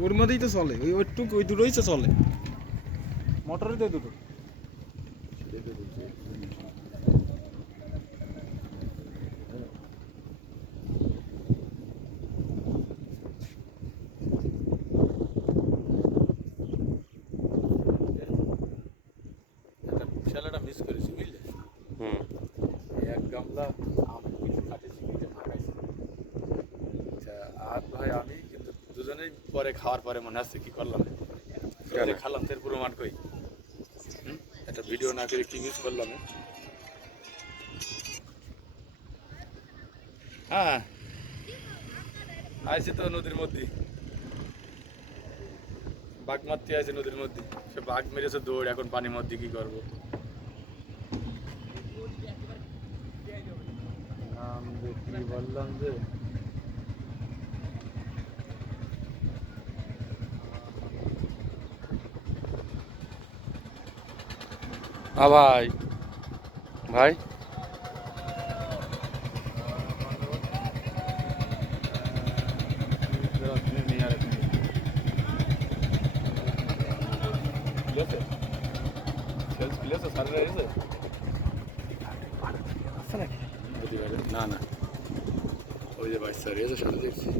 ওর মধ্যেই তো চলে। ওই ওইটুক ওই দুটোই তো চলে। মোটরের তো দুটো। মিস করেছি বুঝলে? হুম। এক গামলা আম কিছু কাটেছি আচ্ছা আর ভাই আমি পরে খাওয়ার পরে মনে আসছে কি করলাম? খালাম তের পুরো মান কই? একটা ভিডিও না করে কি মিস করলাম। হ্যাঁ। আইসি তো নদীর মধ্যে। বাঘ মারতে আছে নদীর মধ্যে। সে বাঘ মেরেছে দৌড় এখন পানির মধ্যে কি করব? বললাম যে আ ভাই ভাই। না না। ওই যে ভাই স্যার যে সামনে দেখছি।